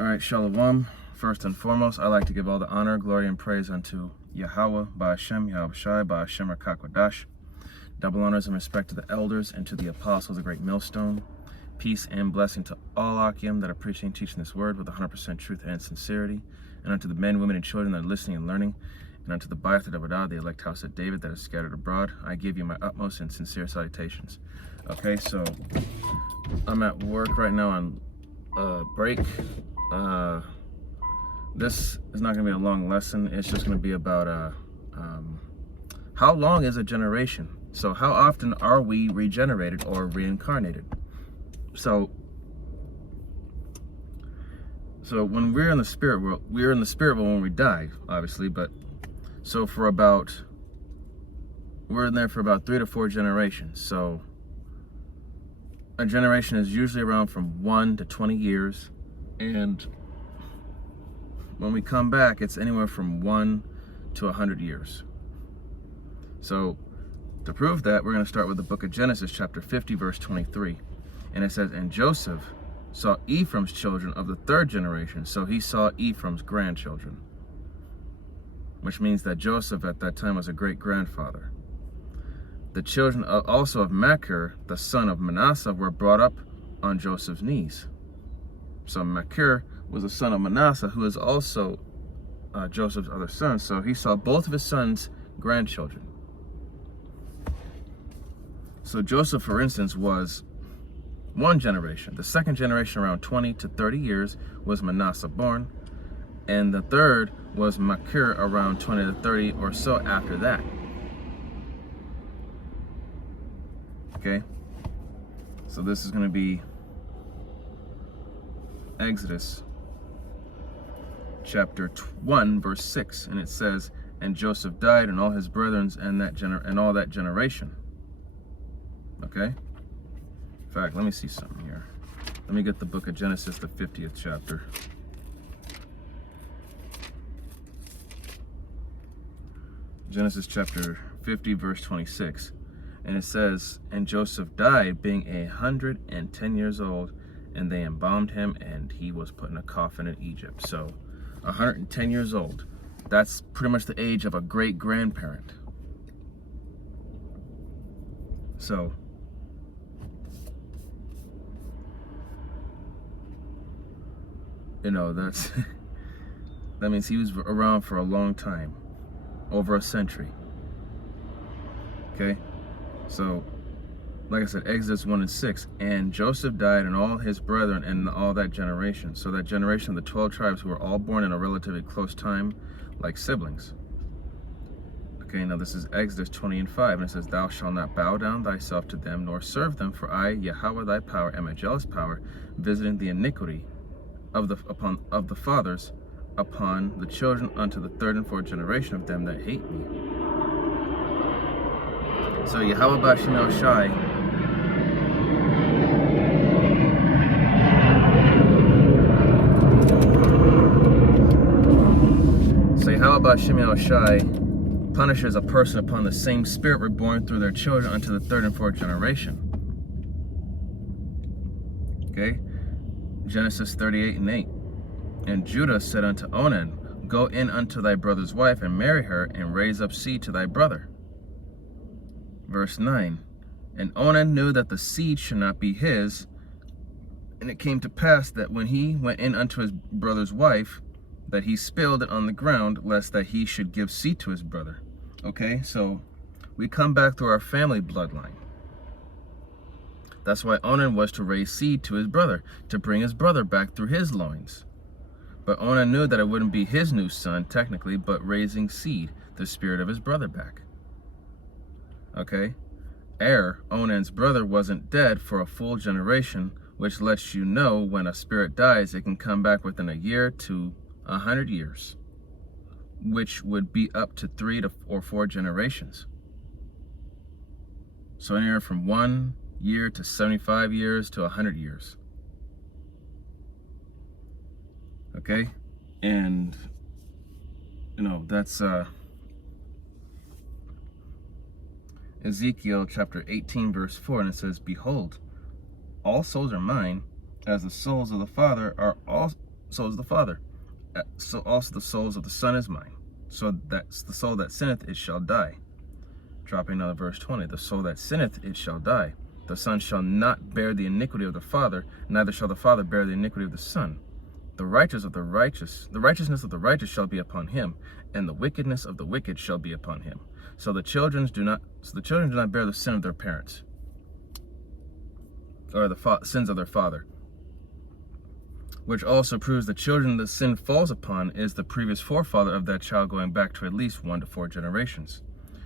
All right, Shalom. First and foremost, I like to give all the honor, glory, and praise unto Yahweh, Ba'ashem, Yahweh Shai, Ba'ashem, Rakakwadash. Double honors and respect to the elders and to the apostles, the great millstone. Peace and blessing to all Akim that are preaching and teaching this word with 100% truth and sincerity. And unto the men, women, and children that are listening and learning. And unto the Bayat Dabadah, the elect house of David that is scattered abroad, I give you my utmost and sincere salutations. Okay, so I'm at work right now on break. This is not going to be a long lesson. It's just going to be about how long is a generation? So how often are we regenerated or reincarnated? So when we're in the spirit world, we're in the spirit world when we die, obviously, but so we're in there for about 3 to 4 generations. So a generation is usually around from 1 to 20 years, and when we come back, it's anywhere from 1 to 100 years. So to prove that, we're going to start with the book of Genesis, chapter 50, verse 23. And it says, and Joseph saw Ephraim's children of the 3rd generation. So he saw Ephraim's grandchildren, which means that Joseph at that time was a great-grandfather. The children also of Machir, the son of Manasseh, were brought up on Joseph's knees. So Machir was a son of Manasseh, who is also Joseph's other son. So he saw both of his sons' grandchildren. So Joseph, for instance, was one generation. The 2nd generation, around 20 to 30 years, was Manasseh born. And the 3rd was Machir, around 20 to 30 or so after that. Okay? So this is going to be Exodus chapter 1, verse 6. And it says, and Joseph died, and all his brethren, and all that generation. Okay? In fact, let me see something here. Let me get the book of Genesis, the 50th chapter. Genesis chapter 50, verse 26. And it says, and Joseph died, being 110 years old, and they embalmed him, and he was put in a coffin in Egypt. So, 110 years old. That's pretty much the age of a great-grandparent. So, you know, that means he was around for a long time, over a century. Okay? So, like I said, Exodus 1 and 6, and Joseph died, and all his brethren, and all that generation. So that generation of the 12 tribes who were all born in a relatively close time, like siblings. Okay, now this is Exodus 20 and 5, and it says, thou shalt not bow down thyself to them, nor serve them, for I, Yahweh thy power, am a jealous power, visiting the iniquity of the fathers upon the children unto the 3rd and 4th generation of them that hate me. So Yahweh Ba'ashem Yahweh Shai Yahweh Ba'ashem Yahweh Shai punishes a person upon the same spirit reborn through their children unto the 3rd and 4th generation. Okay? Genesis 38 and 8. And Judah said unto Onan, go in unto thy brother's wife, and marry her, and raise up seed to thy brother. Verse 9. And Onan knew that the seed should not be his, and it came to pass that when he went in unto his brother's wife, that he spilled it on the ground, lest that he should give seed to his brother. Okay, so we come back through our family bloodline. That's why Onan was to raise seed to his brother, to bring his brother back through his loins. But Onan knew that it wouldn't be his new son, technically, but raising seed, the spirit of his brother back. Okay? Onan's brother, wasn't dead for a full generation, which lets you know when a spirit dies, it can come back within a year to 100 years, which would be up to 3 or 4 generations. So anywhere from 1 year to 75 years to 100 years. Okay? And, you know, that's Ezekiel chapter 18, verse 4, and it says, behold, all souls are mine, as the souls of the Father are so is the Father. So also the souls of the Son is mine. So that's the soul that sinneth, it shall die. Dropping another verse 20. The soul that sinneth, it shall die. The Son shall not bear the iniquity of the Father, neither shall the Father bear the iniquity of the Son. The righteousness of the righteous shall be upon him, and the wickedness of the wicked shall be upon him. So the children do not bear the sin of their parents, or the sins of their father. Which also proves the children the sin falls upon is the previous forefather of that child, going back to at least 1 to 4 generations.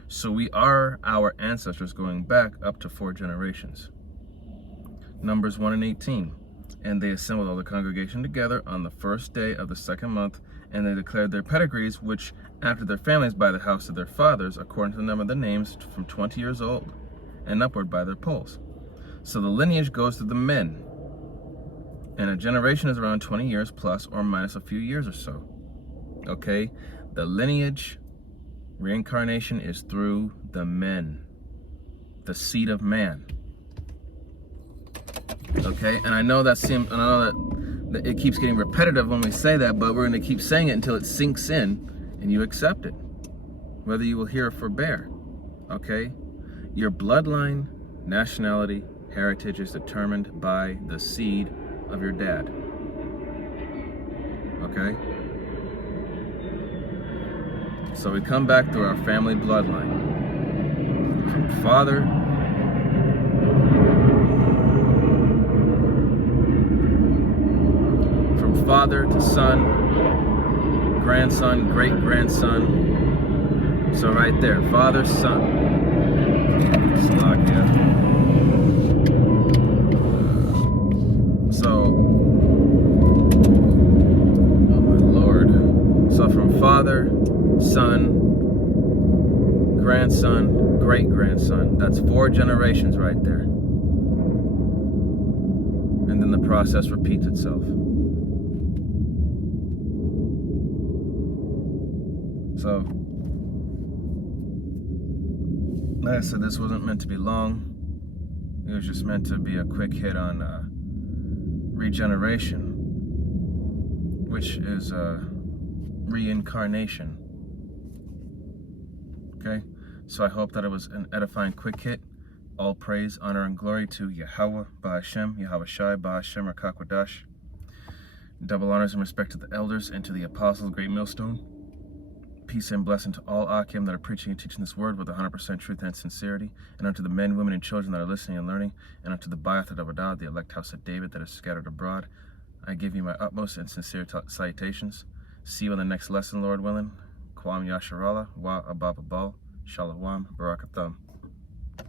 So we are our ancestors going back up to 4 generations. Numbers 1 and 18. And they assembled all the congregation together on the first day of the 2nd month, and they declared their pedigrees, which after their families by the house of their fathers, according to the number of the names, from 20 years old and upward by their polls. So the lineage goes to the men. And a generation is around 20 years plus or minus a few years or so. Okay? The lineage, reincarnation is through the men, the seed of man. Okay? And I know that it keeps getting repetitive when we say that, but we're going to keep saying it until it sinks in and you accept it, whether you will hear or forbear. Okay? Your bloodline, nationality, heritage is determined by the seed of your dad. Okay? So we come back through our family bloodline. From father to son, grandson, great-grandson. So right there, father, son. Slovakia. Oh my Lord. So from father, son, grandson, great-grandson. That's 4 generations right there. And then the process repeats itself. So, like I said, this wasn't meant to be long. It was just meant to be a quick hit on regeneration, which is reincarnation. Okay? So I hope that it was an edifying quick hit. All praise, honor, and glory to Yahweh, Ba'ashem, Yahweh Shai, Ba'ashem, Rakakwadash. Double honors and respect to the elders and to the apostles, Great Millstone. Peace and blessing to all Akim that are preaching and teaching this word with 100% truth and sincerity, and unto the men, women, and children that are listening and learning, and unto the Ba'ath Adabadah, the elect house of David that is scattered abroad. I give you my utmost and sincere salutations. See you in the next lesson, Lord willing. Kwam Yasharallah, Wa Abababal, Shalawam, Barakatham.